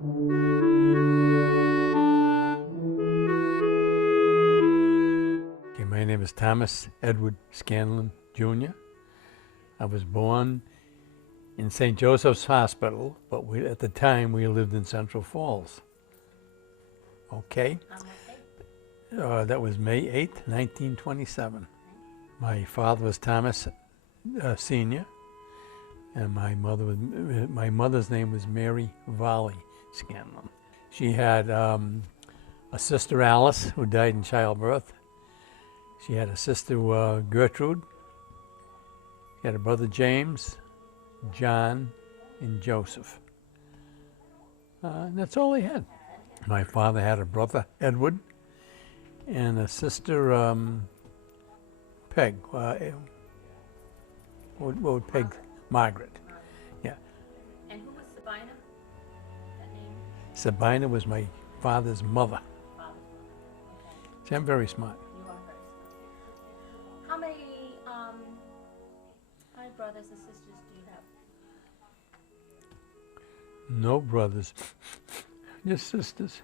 Okay, my name is Thomas Edward Scanlon, Jr. I was born in St. Joseph's Hospital, but at the time we lived in Central Falls. Okay? That was May 8th, 1927. My father was Thomas Sr., and my mother's name was Mary Volley Scanlon. She had a sister, Alice, who died in childbirth. She had a sister, Gertrude. She had a brother, James, John, and Joseph. And that's all they had. My father had a brother, Edward, and a sister, Peg. What would Peg? Margaret. Yeah. And who was Sabina? That name? Sabina was my father's mother. See, I'm very smart. You are very smart. How many brothers and sisters do you have? No brothers, just sisters.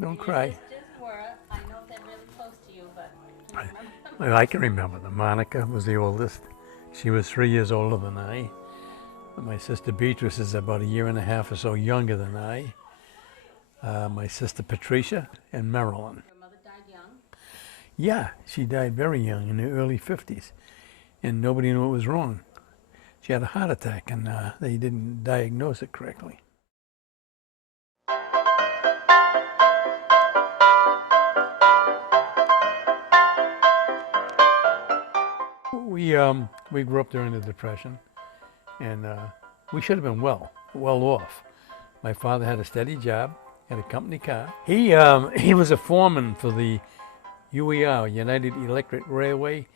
Don't cry. Your sisters were, I know they're really close to you, but can you remember them? Well, I can remember them. Monica was the oldest. She was 3 years older than I. My sister Beatrice is about 1.5 years or so younger than I. My sister Patricia and Marilyn. Your mother died young? Yeah, she died very young, in the early 50s. And nobody knew what was wrong. She had a heart attack, and they didn't diagnose it correctly. We grew up during the Depression, and we should have been well off. My father had a steady job, had a company car. He was a foreman for the UER, United Electric Railway.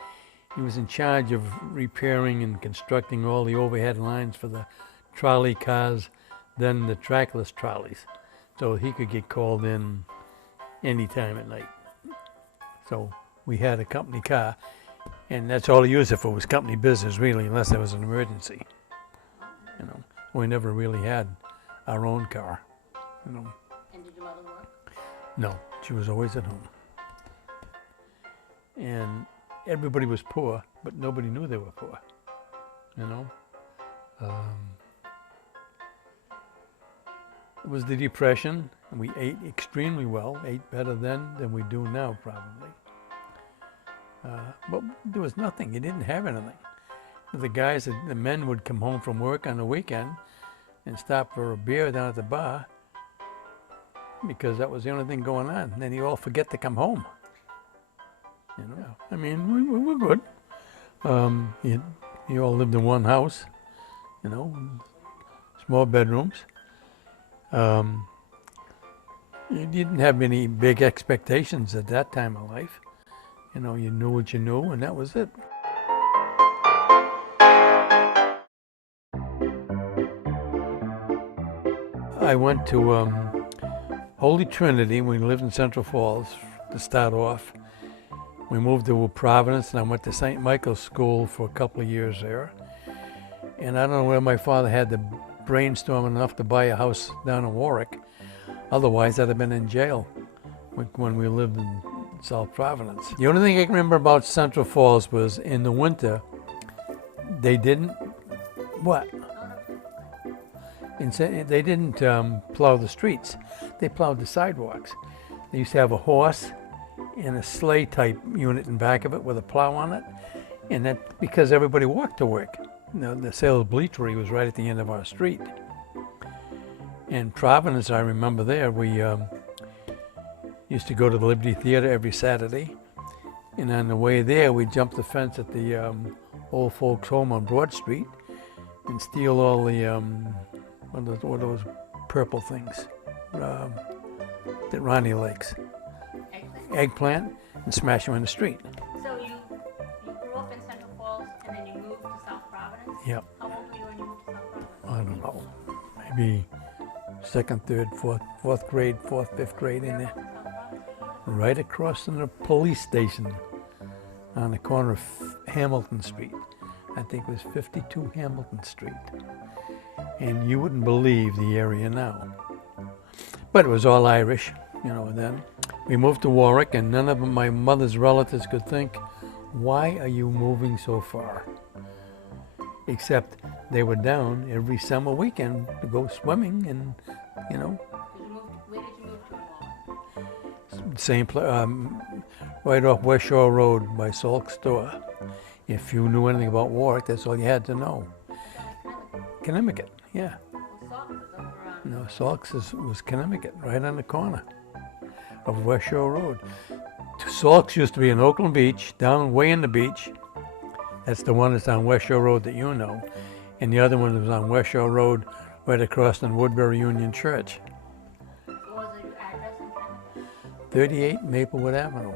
He was in charge of repairing and constructing all the overhead lines for the trolley cars, then the trackless trolleys, so he could get called in any time at night. So we had a company car, and that's all he used it for, was company business, really, unless there was an emergency. You know, we never really had our own car. You know. And did your mother work? No, she was always at home. And everybody was poor, but nobody knew they were poor. You know. It was the Depression, and we ate extremely well, ate better then than we do now, probably. But there was nothing. You didn't have anything. The men would come home from work on the weekend and stop for a beer down at the bar because that was the only thing going on. And then you all forget to come home. You know, I mean, we were good. You all lived in one house, you know, small bedrooms. You didn't have any big expectations at that time of life. You know, you knew what you knew, and that was it. I went to Holy Trinity when we lived in Central Falls to start off. We moved to Providence, and I went to St. Michael's School for a couple of years there. And I don't know where my father had the brainstorm enough to buy a house down in Warwick. Otherwise, I'd have been in jail when we lived in South Providence. The only thing I can remember about Central Falls was in the winter, they didn't, what? They didn't plow the streets. They plowed the sidewalks. They used to have a horse and a sleigh type unit in back of it with a plow on it. And that because everybody walked to work. You know, the sales bleachery was right at the end of our street. In Providence, I remember there, we used to go to the Liberty Theater every Saturday. And on the way there, we'd jump the fence at the old folks' home on Broad Street and steal all the, what are those purple things that Ronnie likes? Eggplant, and smash them in the street. So you grew up in Central Falls and then you moved to South Providence? Yep. How old were you when you moved to South Providence? I don't know, maybe second, third, fourth grade, fifth grade in there. Right across from the police station on the corner of Hamilton Street. I think it was 52 Hamilton Street. And you wouldn't believe the area now. But it was all Irish, then. We moved to Warwick, and none of my mother's relatives could think, why are you moving so far? Except they were down every summer weekend to go swimming and, Where did you move to in Warwick? same place, right off West Shore Road by Salk's store. If you knew anything about Warwick, that's all you had to know. Connecticut, yeah. Well, Salk is over on. No, Salk's was Connecticut, right on the corner of West Shore Road. Salk's used to be in Oakland Beach, down way in the beach. That's the one that's on West Shore Road that you know. And the other one was on West Shore Road, right across from Woodbury Union Church. What was the address in Connecticut? 38 Maplewood Avenue.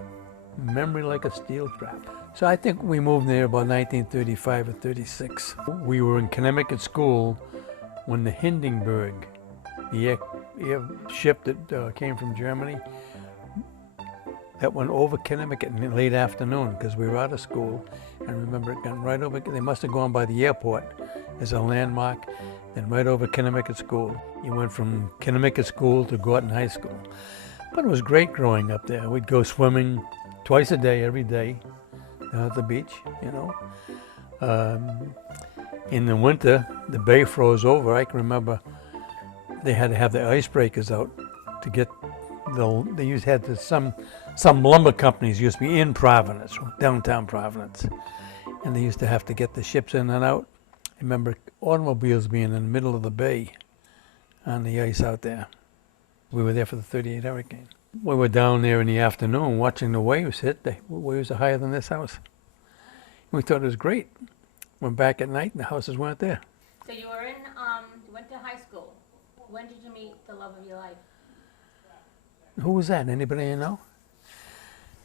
Memory like a steel trap. So I think we moved there about 1935 or 36. We were in Connecticut school when the Hindenburg, the airship that came from Germany, that went over Connecticut in the late afternoon because we were out of school. I remember it going right over, they must have gone by the airport as a landmark, then right over Connecticut School. You went from Connecticut School to Gorton High School. But it was great growing up there. We'd go swimming twice a day, every day, down at the beach, In the winter, the bay froze over. I can remember they had to have the icebreakers out to get some lumber companies used to be in Providence, downtown Providence, and they used to have to get the ships in and out. I remember automobiles being in the middle of the bay on the ice out there. We were there for the 38 hurricane. We were down there in the afternoon watching the waves hit. The waves are higher than this house. We thought it was great. Went back at night and the houses weren't there. So you were you went to high school. When did you meet the love of your life? Who was that? Anybody you know?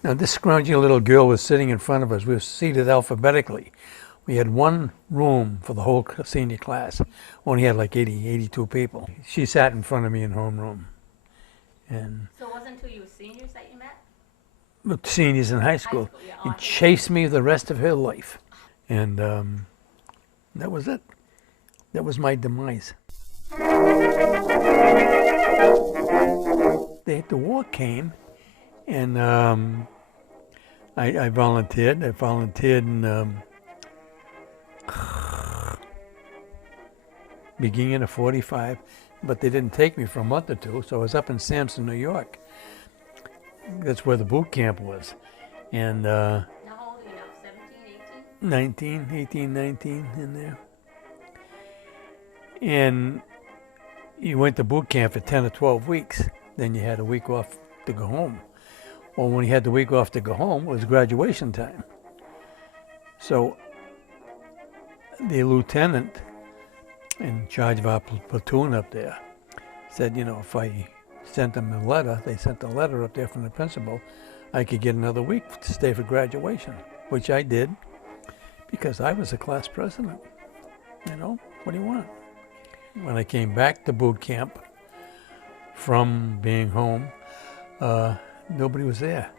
Now, this scroungy little girl was sitting in front of us. We were seated alphabetically. We had one room for the whole senior class. Only had like 82 people. She sat in front of me in homeroom. And So it wasn't until you were seniors that you met? seniors in high school. Yeah, And awesome. chased me the rest of her life. And that was it. That was my demise. The war came, and I volunteered. I volunteered in beginning of 45, but they didn't take me for a month or two, so I was up in Sampson, New York. That's where the boot camp was. And How old are you now? 17, 18? 19 in there. And you went to boot camp for 10 or 12 weeks. Then you had a week off to go home. Well, when you had the week off to go home, it was graduation time. So the lieutenant in charge of our platoon up there said, if I sent them a letter, they sent a letter up there from the principal, I could get another week to stay for graduation, which I did because I was a class president. What do you want? When I came back to boot camp from being home, nobody was there.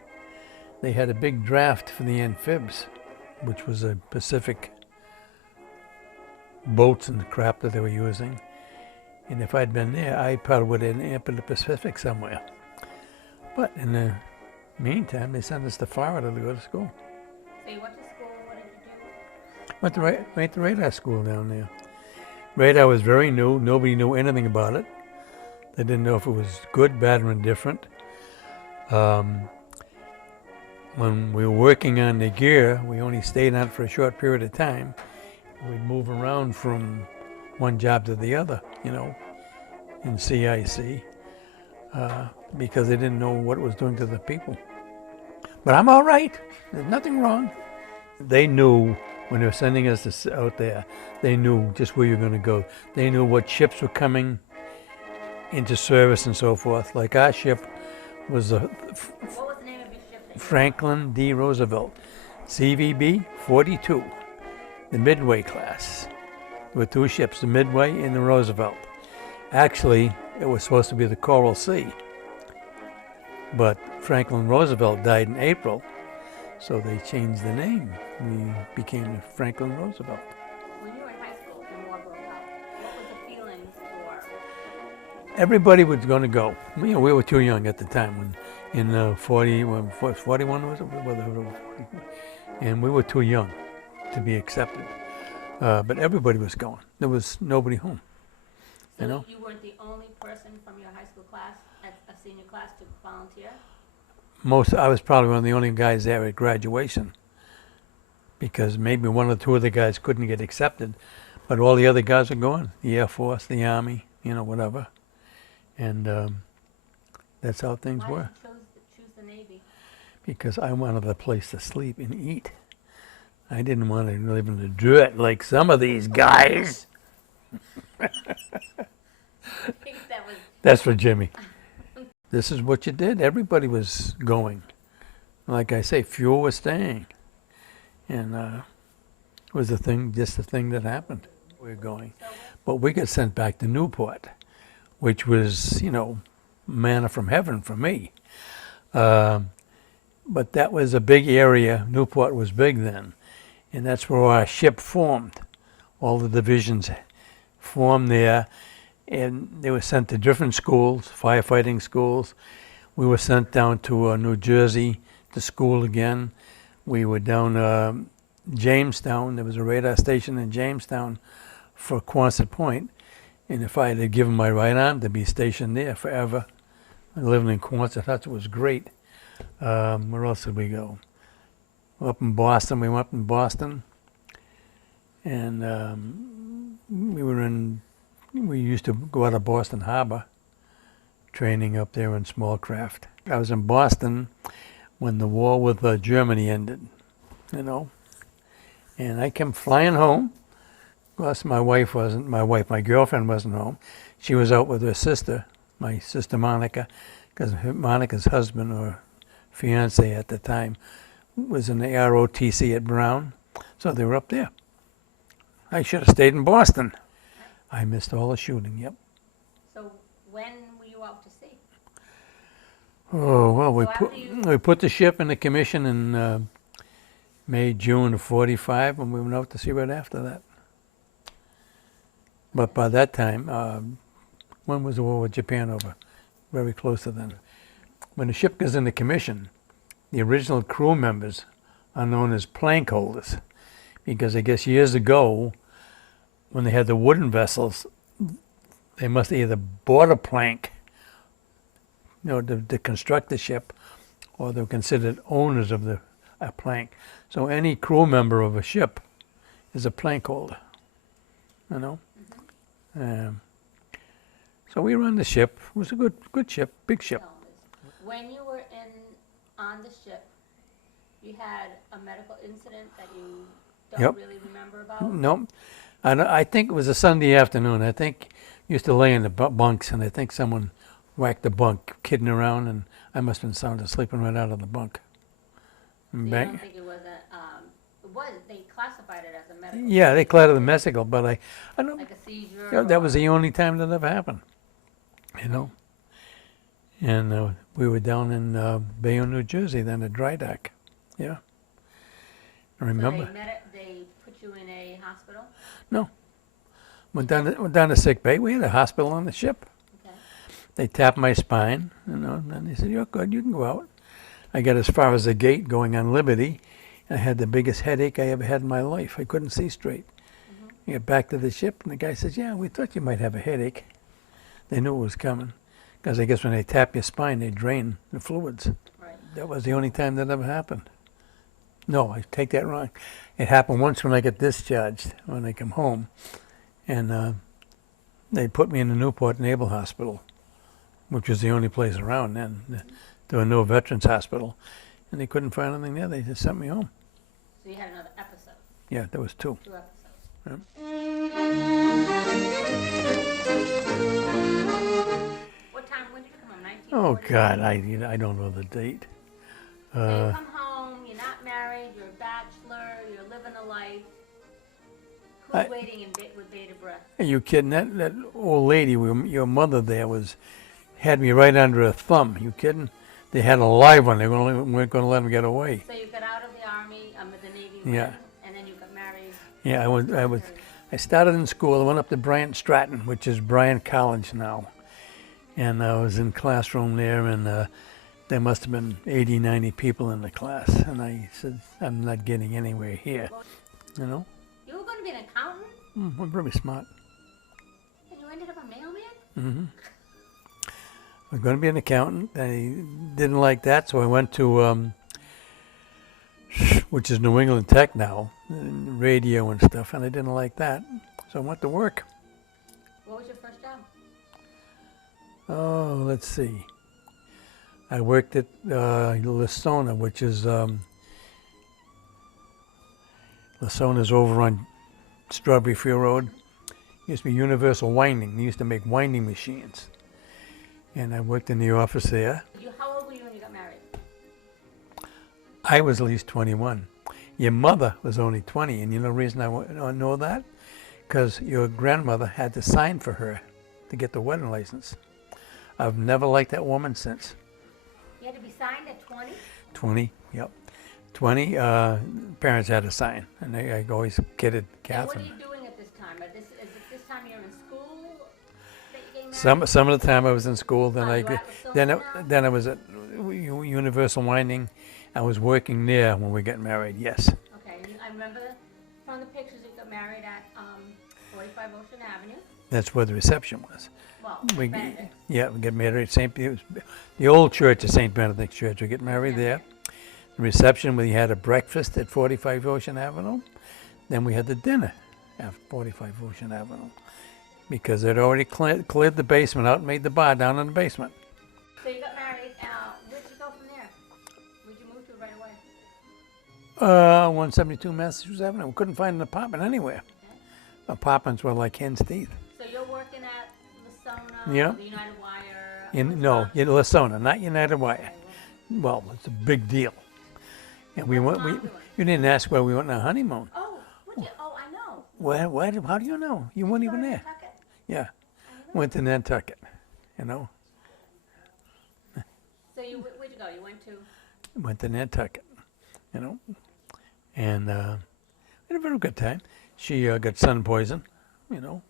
They had a big draft for the amphibs, which was a Pacific boats and crap that they were using. And if I'd been there, I probably would have ended up in the Pacific somewhere. But in the meantime, they sent us to Florida to go to school. So you went to school, what did you do? Went to radar school down there. Radar was very new. Nobody knew anything about it. They didn't know if it was good, bad, or indifferent. When we were working on the gear, we only stayed on it for a short period of time. We'd move around from one job to the other, in CIC, because they didn't know what it was doing to the people. But I'm all right. There's nothing wrong. They knew when they were sending us out there, they knew just where you were going to go. They knew what ships were coming into service and so forth. Like our ship was What was the name of your ship? Franklin D. Roosevelt, CVB 42, the Midway class. There were two ships, the Midway and the Roosevelt. Actually, it was supposed to be the Coral Sea, but Franklin Roosevelt died in April, so they changed the name. We became the Franklin Roosevelt. When you were in high school and war broke out, what was the feelings everybody was going to go. You know, we were too young at the time when in 41 was it? And we were too young to be accepted. But everybody was going. There was nobody home. So You know? you weren't the only person from your high school class, at a senior class, to volunteer? I was probably one of the only guys there at graduation, because maybe one or two of the guys couldn't get accepted, but all the other guys were going, the Air Force, the Army, you know, whatever. And that's how things Why were, did you choose the Navy? because I wanted a place to sleep and eat. I didn't want to live in the dirt like some of these guys. I think that was That's for Jimmy. This is what you did. Everybody was going. Like I say, few were staying. And it was just the thing that happened. We were going. But we got sent back to Newport, which was, you know, manna from heaven for me. But that was a big area. Newport was big then. And that's where our ship formed. All the divisions formed there. And they were sent to different schools, firefighting schools. We were sent down to New Jersey to school again. We were down Jamestown. There was a radar station in Jamestown for Quonset Point. And if I had given my right arm to be stationed there forever, living in Quonset, that was great. Where else did we go? Up in Boston. We went up in Boston. And we used to go out of Boston Harbor, training up there in small craft. I was in Boston when the war with Germany ended, you know. And I came flying home. Of course, my girlfriend wasn't home. She was out with her sister, my sister Monica, because Monica's husband or fiance at the time was in the ROTC at Brown. So they were up there. I should have stayed in Boston. I missed all the shooting, yep. So when were you out to sea? Oh, well, So we put the ship in the commission in May, June of 45, and we went out to sea right after that. But by that time, when was the war with Japan over? Very close to then. When the ship goes into commission, the original crew members are known as plank holders, because I guess years ago, when they had the wooden vessels, they must either board a plank, you know, to construct the ship, or they're considered owners of a plank. So any crew member of a ship is a plank holder, you know. So we run the ship. It was a good ship, big ship. When you were on the ship, you had a medical incident that you don't Yep. really remember about? No, I think it was a Sunday afternoon. I think used to lay in the bunks, and I think someone whacked the bunk, kidding around, and I must have been sound asleep and right out of the bunk. So you don't think it was they classified it as a medical Yeah, they called it a mesical, but I don't. like a seizure? Yeah, that was or- the only time that ever happened, you know. And we were down in Bayonne, New Jersey, then at dry dock. Yeah, I remember. So they put you in a hospital? No, went down to sick bay. We had a hospital on the ship. Okay. They tapped my spine, you know, and then they said, "You're good. You can go out." I got as far as the gate going on Liberty. I had the biggest headache I ever had in my life. I couldn't see straight. I got back to the ship, and the guy says, "Yeah, we thought you might have a headache." They knew it was coming, because I guess when they tap your spine, they drain the fluids. Right. That was the only time that ever happened. No, I take that wrong. It happened once when I got discharged, when I come home, and they put me in the Newport Naval Hospital, which was the only place around then. There were no veterans hospital, and they couldn't find anything there. They just sent me home. So you had another episode, Yeah, there was 2. 2 episodes. Yeah. What time, when did you come home, 1940? Oh God, I don't know the date. So you come home, you're not married, you're a bachelor, you're living a life. Who's waiting with bated breath? Are you kidding? That old lady, your mother there, had me right under her thumb. You kidding? They had a live one. They weren't going to let him get away. So you got out of the Army, the Navy, Yeah. and then you got married. Yeah, I started in school. I went up to Bryant Stratton, which is Bryant College now, And I was in classroom there, and there must have been 80, 90 people in the class. And I said, I'm not getting anywhere here, you know. You were going to be an accountant, I'm very smart. and you ended up a mailman? Hmm. I was going to be an accountant. I didn't like that, so I went to, which is New England Tech now, radio and stuff, and I didn't like that. So I went to work. What was your first job? Oh, let's see. I worked at Lassona, which is, Lassona's over on Strawberry Field Road. Used to be Universal Winding. They used to make winding machines. And I worked in the office there. How old were you when you got married? I was at least 21. Your mother was only 20, and you know the reason I know that? Because your grandmother had to sign for her to get the wedding license. I've never liked that woman since. You had to be signed at 20? 20, yep. 20, parents had to sign, and I always kidded Catherine. And what are you doing at this time? Is it this time you're in school that you're getting married? Some of the time I was in school, then you at Lassona then I was at Universal Winding. I was working there when we got married, yes. Okay, and I remember from the pictures you got married at 45 Ocean Avenue. That's where the reception was. Well, We Benedict. we get married at the old church at St. Benedict's Church. We get married there. The reception, we had a breakfast at 45 Ocean Avenue. Then we had the dinner at 45 Ocean Avenue because they'd already cleared the basement out and made the bar down in the basement. So you got married. Where'd you go from there? Where'd you move to right away? 172 Massachusetts Avenue. We couldn't find an apartment anywhere. Apartments were like hen's teeth. So you're working at Lassona, Yeah. the United Wire. No, in Lassona, not United Wire. Well, it's a big deal. And we What's went. Mom doing? You didn't ask where we went on a honeymoon. Oh, I know. Where? How do you know? You weren't even there. Nantucket. Yeah, went to Nantucket. You know, So where'd you go? You went to. went to Nantucket. You know, and had a very good time. She got sun poison. You know,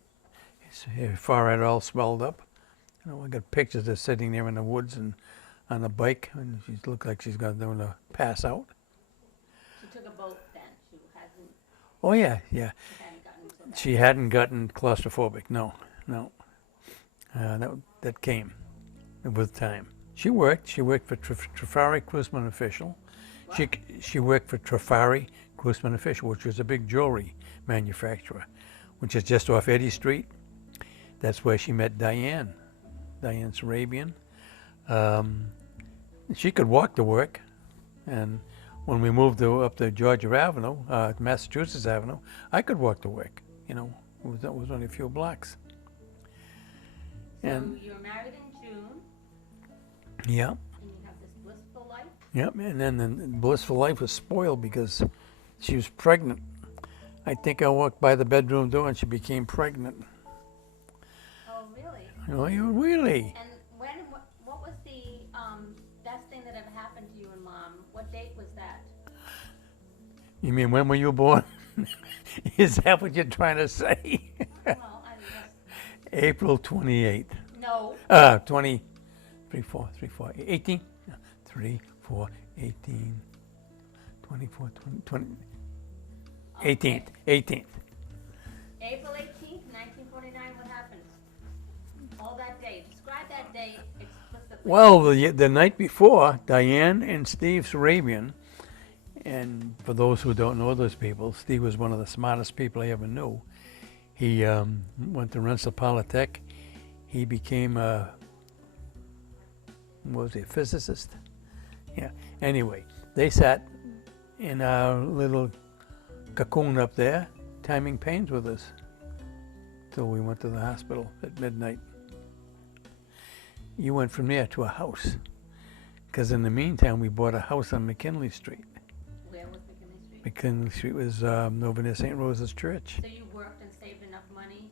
her forehead all swelled up. You know, I got pictures of her sitting there in the woods and on a bike, and she looked like she's going to pass out. She took a boat then. She hasn't. Oh yeah. She hadn't gotten to that. She hadn't gotten claustrophobic. No. That came with time. She worked for Trafari Cruisman Official. She worked for Trafari Cruisman Official, which was a big jewelry manufacturer, which is just off Eddy Street. That's where she met Diane Sarabian. She could walk to work, and when we moved up to Georgia Avenue, Massachusetts Avenue, I could walk to work. You know, it was only a few blocks. And So you're married in June, yeah, and you have this blissful life. yep. And then the blissful life was spoiled because she was pregnant. I think I walked by the bedroom door and she became pregnant. Oh, really? Oh, you really? And what was the best thing that ever happened to you and Mom? What date was that? You mean when were you born? Is that what you're trying to say? Well, I mean, April 28th. no. 18? 3, 4, 18, 24, 20, 18th. April 18th, 1949, what happened? All that day. Describe that day explicitly. Well, the night before, Diane and Steve Sarabian, and for those who don't know those people, Steve was one of the smartest people I ever knew. He went to Rensselaer Polytech. He became a physicist? Yeah. Anyway, they sat in our little cocoon up there, timing pains with us, till we went to the hospital at midnight. You went from there to a house, because in the meantime, we bought a house on McKinley Street. Where was McKinley Street? McKinley Street was over near St. Rose's Church. So you worked and saved enough money?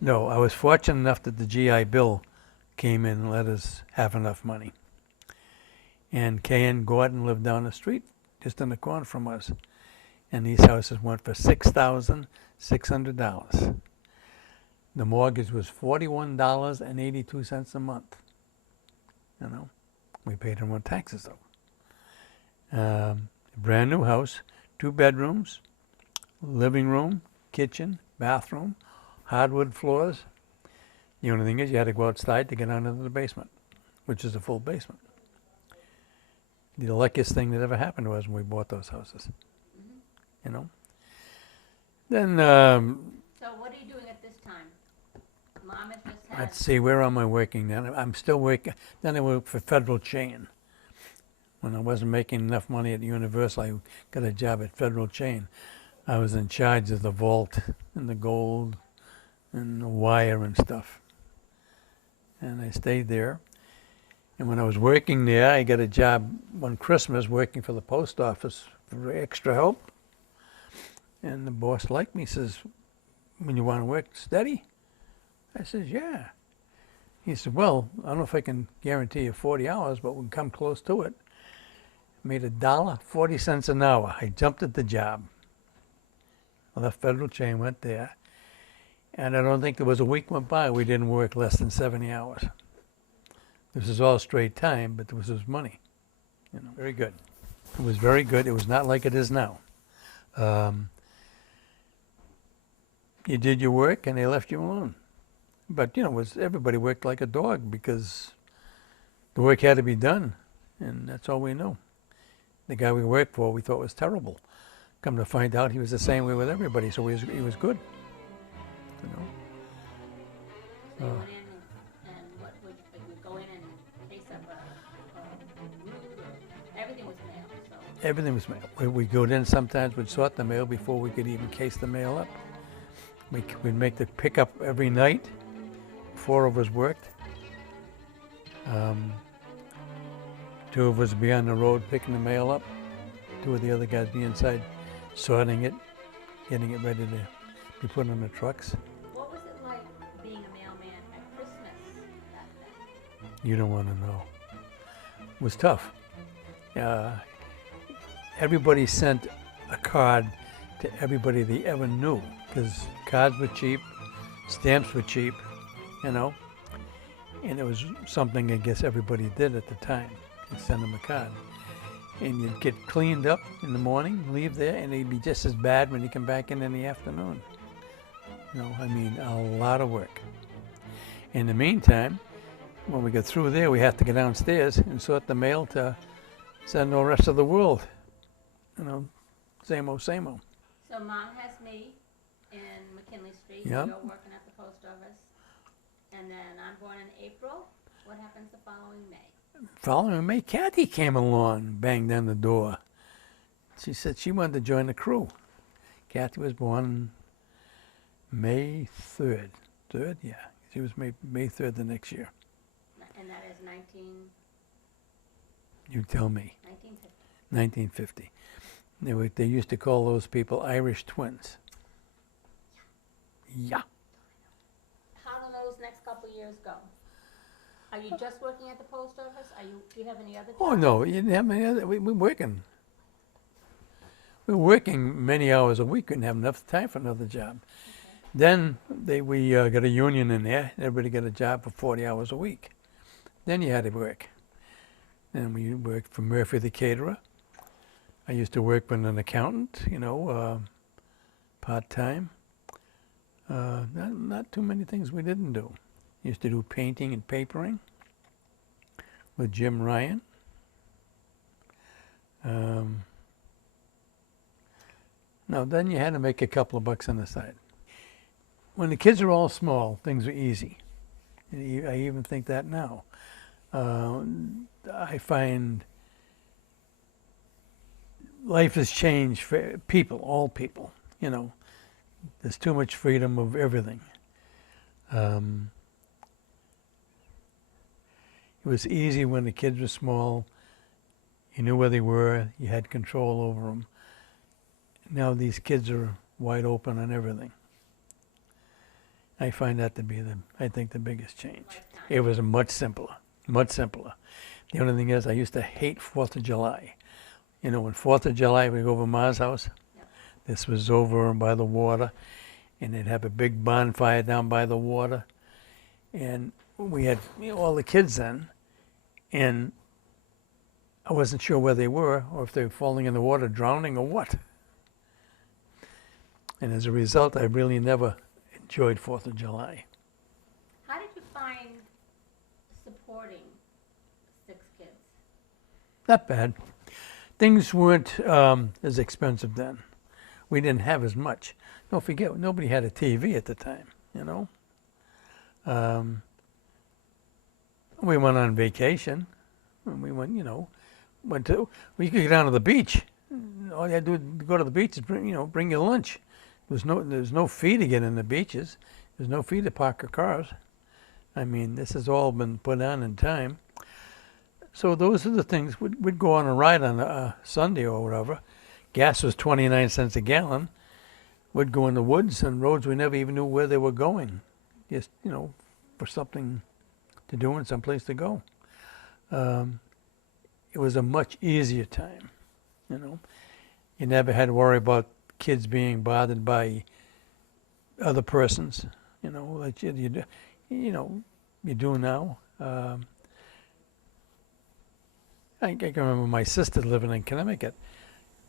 No, I was fortunate enough that the GI Bill came in and let us have enough money. And Kay and Gordon lived down the street, just in the corner from us. And these houses went for $6,600. The mortgage was $41.82 a month. You know, we paid our own taxes though. Brand new house, 2 bedrooms, living room, kitchen, bathroom, hardwood floors. The only thing is you had to go outside to get down into the basement, which is a full basement. The luckiest thing that ever happened to us when we bought those houses. You know. Then So what are you doing at this time? Mom has just had. let's see, where am I working then? I'm still working. Then I worked for Federal Chain. When I wasn't making enough money at Universal, I got a job at Federal Chain. I was in charge of the vault and the gold and the wire and stuff. And I stayed there. And when I was working there, I got a job one Christmas working for the post office for extra help. And the boss liked me, says, when you want to work steady? I says, yeah. He said, well, I don't know if I can guarantee you 40 hours, but we can come close to it. Made $1.40 an hour. I jumped at the job. I left Federal Chain, went there. And I don't think there was a week went by we didn't work less than 70 hours. This is all straight time, but this was money. You know, very good. It was very good. It was not like it is now. You did your work and they left you alone. But, you know, everybody worked like a dog because the work had to be done, and that's all we knew. The guy we worked for we thought was terrible. Come to find out he was the same way with everybody, so he was good. You know. So you went in and what would you go in and case up a route or everything was mail, so. Everything was mail. We'd go in sometimes, we'd sort the mail before we could even case the mail up. We'd make the pickup every night. 4 of us worked. 2 of us would be on the road picking the mail up. 2 of the other guys be inside sorting it, getting it ready to be put on the trucks. What was it like being a mailman at Christmas back then? You don't want to know. It was tough. Everybody sent a card to everybody they ever knew because cards were cheap, stamps were cheap, you know, and it was something I guess everybody did at the time. You'd send them a card. And you'd get cleaned up in the morning, leave there, and it'd be just as bad when you come back in the afternoon. You know, I mean, a lot of work. In the meantime, when we got through there, we had to go downstairs and sort the mail to send to the rest of the world. You know, same old, same old. So Mom has me in McKinley Street. Yep. You're working at the post office. And then I'm born in April. What happens the following May? Following May, Kathy came along, banged on the door. She said she wanted to join the crew. Kathy was born May 3rd. 3rd? Yeah. She was May 3rd the next year. And that is 1950. You tell me. 1950. They used to call those people Irish twins. Yeah. How do those next couple years go? Are you just working at the post office? Do you have any other jobs? Oh, no. You didn't have any other. We're working. We were working many hours a week. Couldn't have enough time for another job. Okay. Then we got a union in there. Everybody got a job for 40 hours a week. Then you had to work. Then we worked for Murphy the caterer. I used to work with an accountant, you know, part-time. Not too many things we didn't do. Used to do painting and papering with Jim Ryan. Now, then you had to make a couple of bucks on the side. When the kids are all small, things are easy. I even think that now. I find life has changed for people, all people, you know. There's too much freedom of everything. It was easy when the kids were small. You knew where they were. You had control over them. Now these kids are wide open on everything. I find that to be I think the biggest change. It was much simpler, much simpler. The only thing is I used to hate 4th of July. You know, when 4th of July we go over Ma's house. Yep. This was over by the water. and they'd have a big bonfire down by the water. And we had all the kids then, and I wasn't sure where they were, or if they were falling in the water, drowning, or what. And as a result, I really never enjoyed 4th of July. How did you find supporting 6 kids? Not bad. Things weren't as expensive then. We didn't have as much. Don't forget, nobody had a TV at the time, you know. We went on vacation. And we went, we could go down to the beach. All you had to do to go to the beach is bring your lunch. There's no fee to get in the beaches. There's no fee to park your cars. I mean, this has all been put on in time. So those are the things. We'd go on a ride on a Sunday or whatever. Gas was 29 cents a gallon. We'd go in the woods and roads we never even knew where they were going. Just, for something to do and someplace to go. It was a much easier time, You never had to worry about kids being bothered by other persons, like you do now. I can remember my sister living in Connecticut,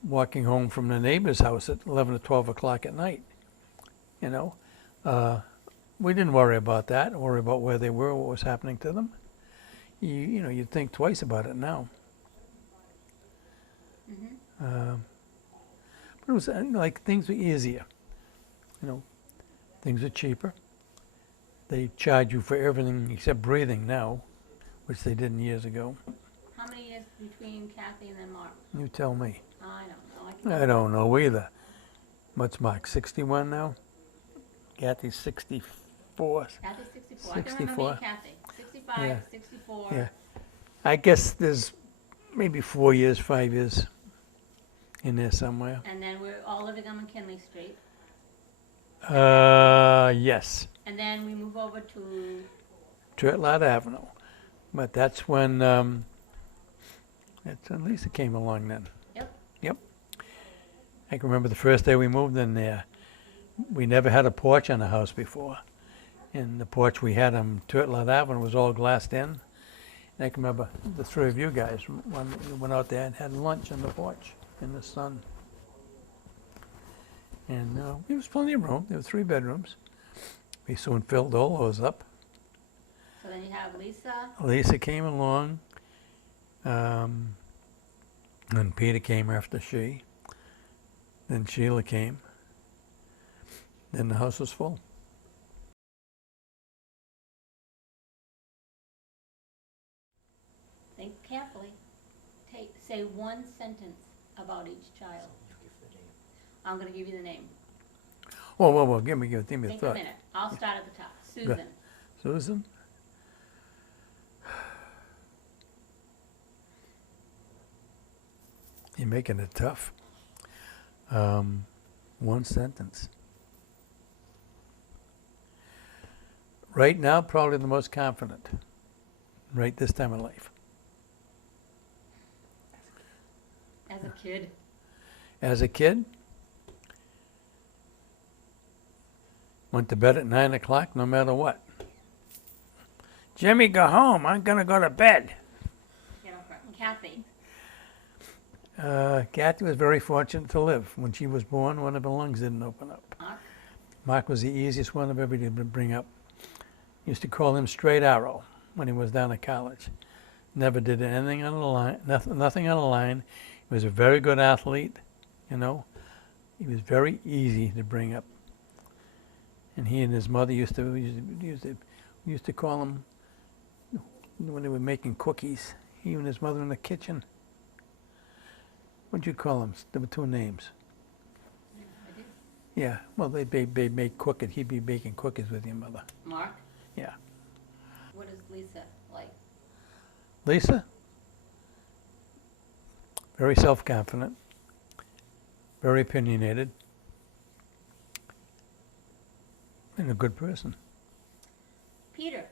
walking home from the neighbor's house at 11 or 12 o'clock at night. We didn't worry about that, or worry about where they were, what was happening to them. You'd think twice about it now. Mm-hmm. But it was like things were easier. Things are cheaper. They charge you for everything except breathing now, which they didn't years ago. How many years between Kathy and then Mark? You tell me. I don't know. I don't know either. What's Mark, 61 now? Kathy's 64. Kathy's 64. 64. I can remember meeting Kathy. 65, Yeah. 64. Yeah. I guess there's maybe 4 years, 5 years in there somewhere. And then we're all living on McKinley Street. Yes. And then we move over to... Lough Avenue. But that's when Lisa came along then. Yep. I can remember the first day we moved in there. We never had a porch on the house before. And the porch we had on Lough Avenue was all glassed in. And I can remember the 3 of you guys went out there and had lunch on the porch in the sun. And there was plenty of room. There were 3 bedrooms. We soon filled all those up. So then you have Lisa. Lisa came along. And Peter came after she. Then Sheila came. Then the house was full. Think carefully. Say one sentence about each child. I'm going to give you the name. Whoa, give me a Think thought. a minute. I'll start at the top. Susan. Susan? You're making it tough. One sentence. Right now, probably the most confident. Right this time of life. As a kid. As a kid, went to bed at 9 o'clock no matter what. Jimmy, go home. I'm going to go to bed. Kathy. Kathy was very fortunate to live. When she was born, one of her lungs didn't open up. Mark was the easiest one of everybody to bring up. Used to call him Straight Arrow when he was down at college. Never did anything on the line, nothing on the line. He was a very good athlete, He was very easy to bring up. And he and his mother used to call him, when they were making cookies, he and his mother in the kitchen. What'd you call them? There were 2 names. Yeah, well, they make cookies. He'd be baking cookies with your mother. Mark? Yeah. What is Lisa like? Lisa? Very self-confident. Very opinionated. And a good person. Peter?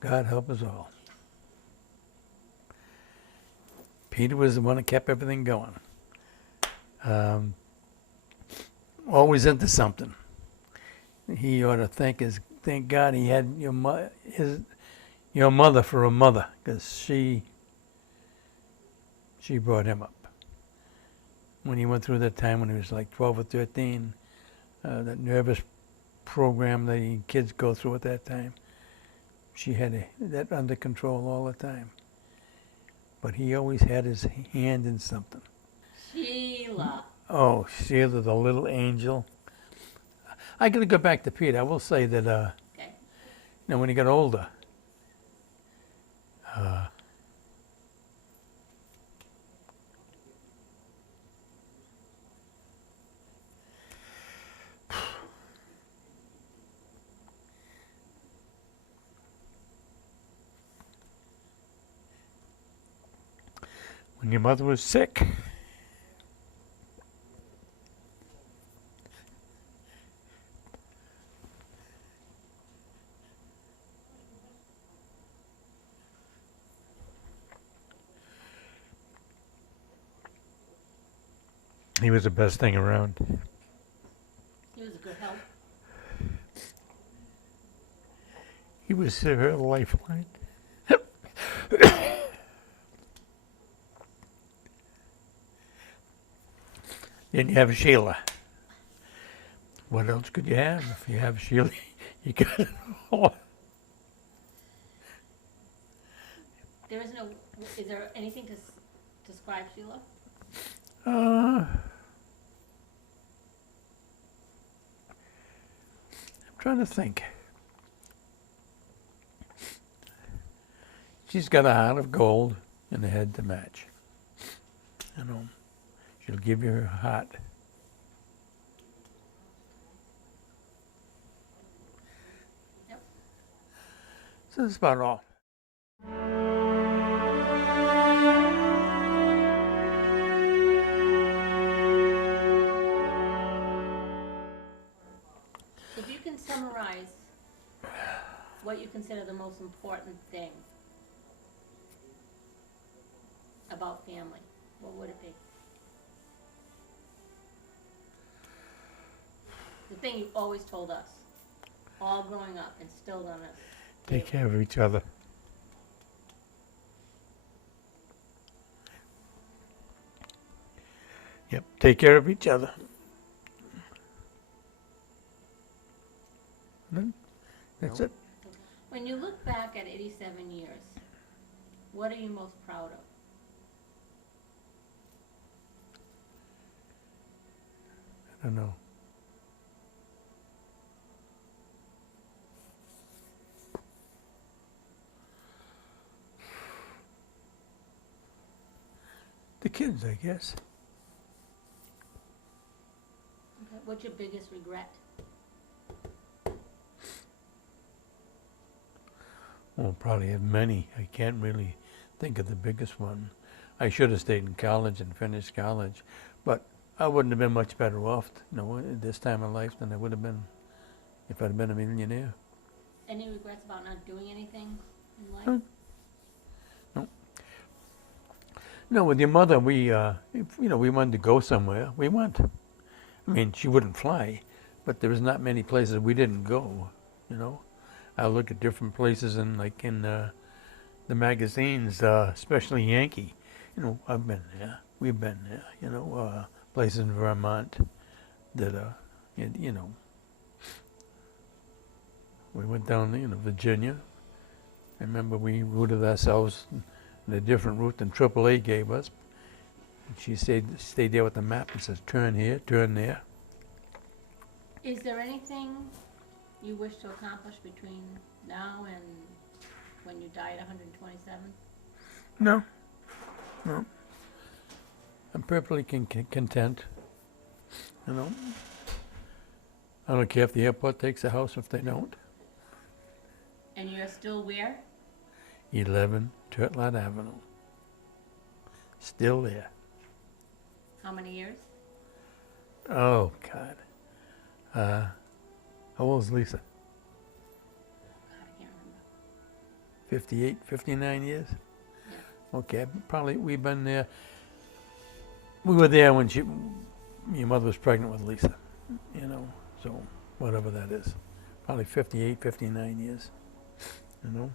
God help us all. Peter was the one that kept everything going. always into something. He ought to thank God he had your mother for a mother, because she brought him up. When he went through that time when he was like 12 or 13, that nervous program that kids go through at that time, she had that under control all the time. But he always had his hand in something. Sheila. Oh, Sheila, the little angel. I got to go back to Pete. I will say that, Okay. when he got older, when your mother was sick, he was the best thing around. He was a good help. He was her lifeline. Then you have Sheila. What else could you have? If you have Sheila, you got it all. Is there anything to describe Sheila? I'm trying to think. She's got a heart of gold and a head to match. She'll give you her heart. Yep. So that's about all. If you can summarize what you consider the most important thing about family, what would it be? The thing you always told us, all growing up, instilled on us. Take care of each other. Yep, take care of each other. That's it. When you look back at 87 years, what are you most proud of? I don't know. The kids, I guess. Okay. What's your biggest regret? Well, probably have many. I can't really think of the biggest one. I should have stayed in college and finished college, but I wouldn't have been much better off, at this time of life than I would have been if I'd been a millionaire. Any regrets about not doing anything in life? No. No, with your mother, we wanted to go somewhere. We went. I mean, she wouldn't fly, but there was not many places we didn't go. I look at different places in the magazines, especially Yankee. I've been there. We've been there. Places in Vermont that we went down to Virginia. I remember we routed ourselves in a different route than AAA gave us. And she stayed there with the map and says, turn here, turn there. Is there anything you wish to accomplish between now and when you die at 127? No. I'm perfectly content. I don't care if the airport takes the house, if they don't. And you're still where? 11 Turtlot Avenue. Still there. How many years? Oh, God. How old is Lisa? God, I can't remember. 58, 59 years? Yeah. Okay, we've been there. We were there when your mother was pregnant with Lisa. you know, so whatever that is. Probably 58, 59 years, you know.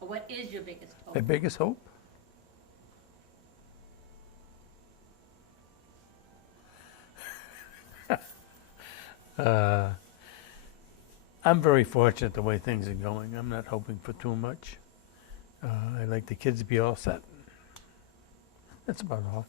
So what is your biggest hope? My biggest hope? I'm very fortunate the way things are going. I'm not hoping for too much. I like the kids to be all set. That's about all.